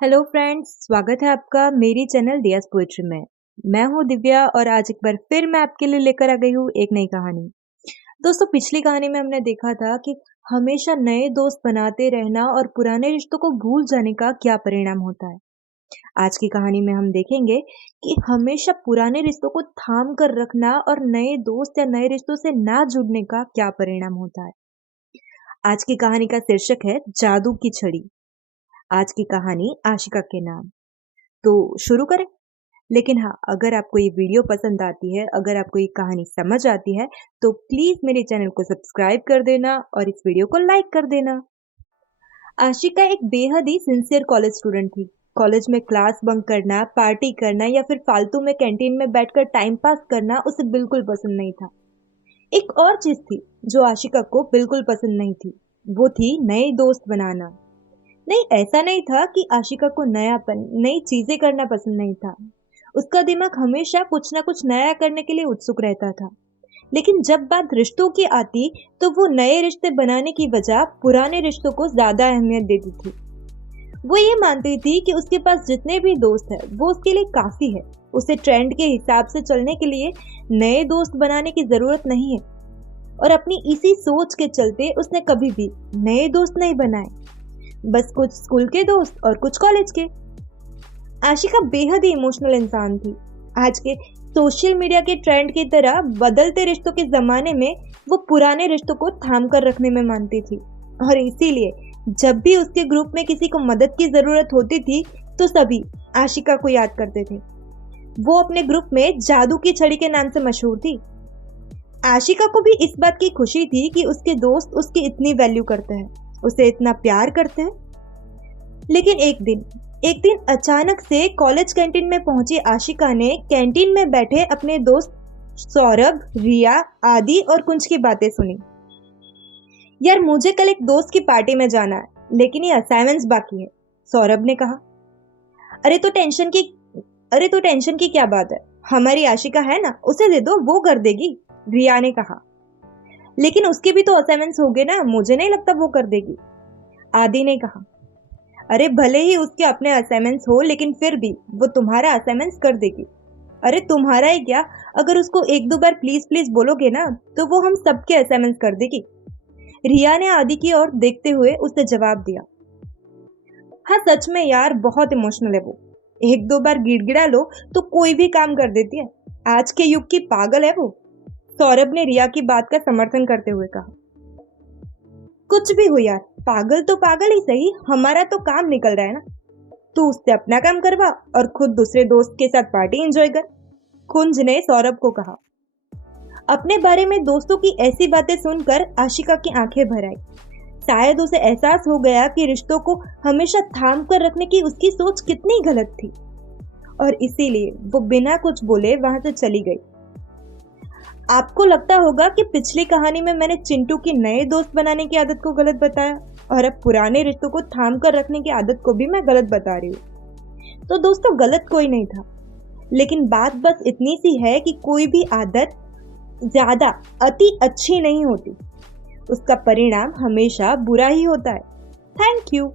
Hello friends, स्वागत है आपका मेरी चैनल दियास पोएट्री में। मैं हूँ दिव्या और आज एक बार फिर मैं आपके लिए लेकर आ गई हूँ एक नई कहानी। दोस्तों, पिछली कहानी में हमने देखा था कि हमेशा नए दोस्त बनाते रहना और पुराने रिश्तों को भूल जाने का क्या परिणाम होता है। आज की कहानी में हम देखेंगे कि हमेशा पुराने रिश्तों को थाम कर रखना और नए दोस्त या नए रिश्तों से ना जुड़ने का क्या परिणाम होता है। आज की कहानी का शीर्षक है जादू की छड़ी। आज की कहानी आशिका के नाम। तो शुरू करें। लेकिन हाँ, अगर आपको ये वीडियो पसंद आती है, अगर आपको ये कहानी समझ आती है, तो प्लीज मेरे चैनल को सब्सक्राइब कर देना और इस वीडियो को लाइक कर देना। आशिका एक बेहद ही सिंसियर कॉलेज स्टूडेंट थी। कॉलेज में क्लास बंक करना, पार्टी करना या फिर फालतू में कैंटीन में बैठकर टाइम पास करना उसे बिल्कुल पसंद नहीं था। एक और चीज थी जो आशिका को बिल्कुल पसंद नहीं थी, वो थी नए दोस्त बनाना। नहीं, ऐसा नहीं था कि आशिका को नयापन, नई चीजें करना पसंद नहीं था। उसका दिमाग हमेशा कुछ ना कुछ नया करने के लिए उत्सुक रहता था। लेकिन जब बात रिश्तों की आती, तो वो नए रिश्ते बनाने की बजाय पुराने रिश्तों को ज्यादा अहमियत देती थी। वो ये मानती थी कि उसके पास जितने भी दोस्त हैं, वो उसके लिए काफी है। उसे ट्रेंड के हिसाब से चलने के लिए नए दोस्त बनाने की जरूरत नहीं है। और अपनी इसी सोच के चलते उसने कभी भी नए दोस्त नहीं बनाए, बस कुछ स्कूल के दोस्त और कुछ कॉलेज के। आशिका बेहद ही इमोशनल इंसान थी। आज के सोशल मीडिया के ट्रेंड की तरह बदलते रिश्तों के जमाने में वो पुराने रिश्तों को थाम कर रखने में मानती थी। और इसीलिए जब भी उसके ग्रुप में किसी को मदद की जरूरत होती थी, तो सभी आशिका को याद करते थे। वो अपने ग्रुप में जादू की छड़ी के नाम से मशहूर थी। आशिका को भी इस बात की खुशी थी कि उसके दोस्त उसकी इतनी वैल्यू करते हैं, उसे इतना प्यार करते हैं। लेकिन एक दिन अचानक से कॉलेज कैंटीन में पहुंची आशिका ने कैंटीन में बैठे अपने दोस्त सौरभ, रिया, आदि और कुंज की बातें सुनी। यार, मुझे कल एक दोस्त की पार्टी में जाना है, लेकिन ये असाइनमेंट्स बाकी है, सौरभ ने कहा। अरे तो टेंशन की क्या बात है, हमारी आशिका है ना, उसे दे दो, वो कर देगी, रिया ने कहा। लेकिन उसके भी तो असाइनमेंट्स हो गए ना, मुझे नहीं लगता वो कर देगी, आदि ने कहा। अरे भले ही उसके अपने असाइनमेंट्स हो, लेकिन फिर भी वो तुम्हारा असाइनमेंट्स कर देगी। अरे तुम्हारा ही क्या, अगर उसको एक दो बार प्लीज प्लीज बोलोगे ना, तो वो हम सबके असाइनमेंट्स कर देगी, रिया ने आदि की ओर देखते हुए उसे जवाब दिया। हाँ सच में यार, बहुत इमोशनल है वो। एक दो बार गिड़गिड़ा लो तो कोई भी काम कर देती है। आज के युग की पागल है वो, सौरभ ने रिया की बात का समर्थन करते हुए कहा। कुछ भी हो यार, पागल तो पागल ही सही, हमारा तो काम निकल रहा है ना। तू उससे अपना काम करवा और खुद दूसरे दोस्त के साथ पार्टी एंजॉय कर, कुंज ने सौरभ को कहा। अपने बारे में दोस्तों की ऐसी बातें सुनकर आशिका की आंखें भर आई। शायद उसे एहसास हो गया कि रिश्तों को हमेशा थाम कर रखने की उसकी सोच कितनी गलत थी, और इसीलिए वो बिना कुछ बोले वहां से चली गई। आपको लगता होगा कि पिछली कहानी में मैंने चिंटू की नए दोस्त बनाने की आदत को गलत बताया, और अब पुराने रिश्तों को थाम कर रखने की आदत को भी मैं गलत बता रही हूँ। तो दोस्तों, गलत कोई नहीं था, लेकिन बात बस इतनी सी है कि कोई भी आदत ज्यादा अति अच्छी नहीं होती, उसका परिणाम हमेशा बुरा ही होता है। Thank you.